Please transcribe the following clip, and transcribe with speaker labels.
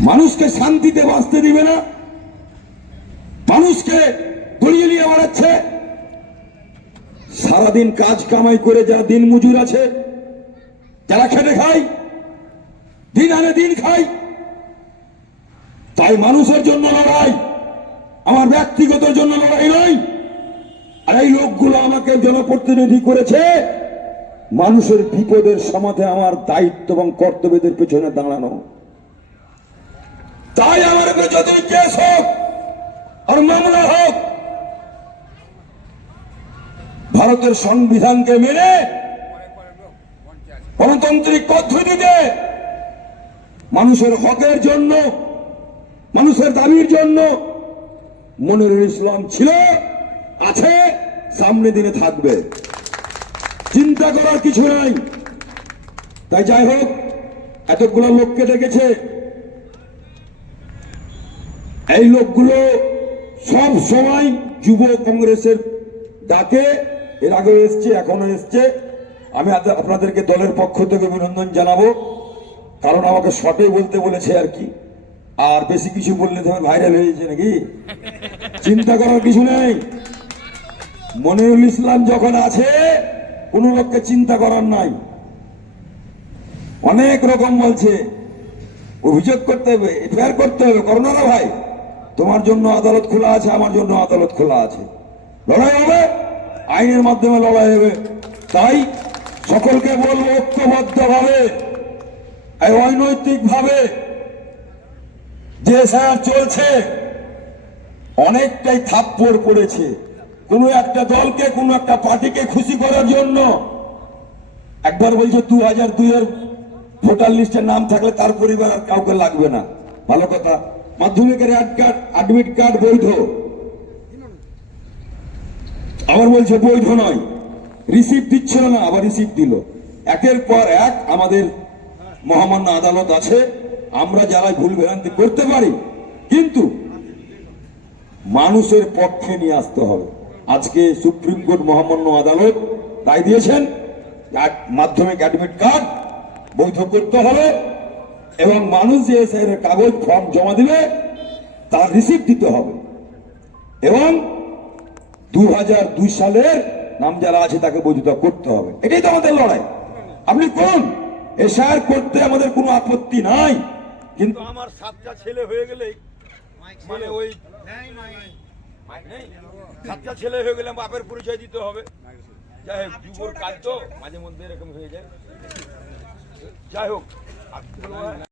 Speaker 1: মানুষকে শান্তিতে বাঁচতে দিবে না। মানুষকে গড়িয়ে নিয়ে বেড়াচ্ছে। সারাদিন কাজ কামাই করে যারা দিন মজুর আছে, যারা খেটে খায়, দিন আনে দিন খাই তাই মানুষের জন্য লড়াই, আমার ব্যক্তিগত জন্য লড়াই নয়। আর এই লোকগুলো আমাকে জনপ্রতিনিধি করেছে। মানুষের বিপদের সমাধে আমার দায়িত্ব এবং কর্তব্যদের পেছনে দাঁড়ানো। তাই আমার উপরে যদি কেস হোক আর মামলা হোক, ভারতের সংবিধানকে মেনে গণতান্ত্রিক পদ্ধতিতে মানুষের হকের জন্য, মানুষের দাবির জন্য মনিরুল ইসলাম ছিল, আছে, সামনে দিনে থাকবে। চিন্তা করার কিছু নাই। তাই যাই হোক, এতগুলো লোককে ডেকেছে এই লোকগুলো সব সময় যুব কংগ্রেসের ডাকে, এর আগে এসছে এখনও এসছে। আমি আপনাদেরকে দলের পক্ষ থেকে অভিনন্দন জানাব, কারণ আমাকে শর্টে বলতে বলেছে আর কি। আর বেশি কিছু বললে তো ভাইরাল হয়ে যাচ্ছে নাকি? চিন্তা করার কিছু নেই। মনিরুল ইসলাম যখন আছে, কোন লোককে চিন্তা করার নাই। অনেক রকম বলছে। অভিযোগ করতে হবে, এফআইআর করতে হবে করো না ভাই। তোমার জন্য আদালত খোলা আছে, আমার জন্য আদালত খোলা আছে। লড়াই হবে, আইনের মাধ্যমে লড়াই হবে। তাই সকলকে বলব ঐক্যবদ্ধ ভাবে অনৈতিক ভাবে যে স্যার চলছে, অনেকটাই থাপ্পড় পড়েছে। কোন একটা দলকে, কোন একটা পার্টিকে খুশি করার জন্য একবার বলছে দু হাজার দুইয়ের ভোটার লিস্টের নাম থাকলে তার পরিবার আর কাউকে লাগবে না। ভালো কথা। মাধ্যমিকের অ্যাডমিট কার্ড বৈধ। আবার বলছে বৈধ নয়। রিসিভ দিচ্ছিল না, আবার রিসিভ দিল। একের পর এক আমাদের মহামান্য আদালত আছে, আমরা যারা ভুল ভ্রান্তি করতে পারি, কিন্তু মানুষের পক্ষে নিয়ে আসতে হবে। আজকে সুপ্রিম কোর্ট মহামান্য আদালত তাই দিয়েছেন মাধ্যমিক অ্যাডমিট কার্ড বৈধ করতে হবে। এবং মানুষ যে এসে কাগজ ফর্ম জমা দিবে, তার রিসিপ্ট দিতে হবে। এবং দু হাজার দুই সালের নাম যারা আছে, তাকে বৈধতা করতে হবে। এটাই তো আমাদের লড়াই। আপনি কোন এসআর করতে আমাদের কোনো আপত্তি নাই। কিন্তু
Speaker 2: আমার সাতটা ছেলে হয়ে গেলেই মানে ওই? সাতটা ছেলে হয়ে গেলে বাপের পরিচয় দিতে হবে। যাই হোক যুবর কাজ তো মাঝে মধ্যে এরকম হয়ে যায়। যাই হোক?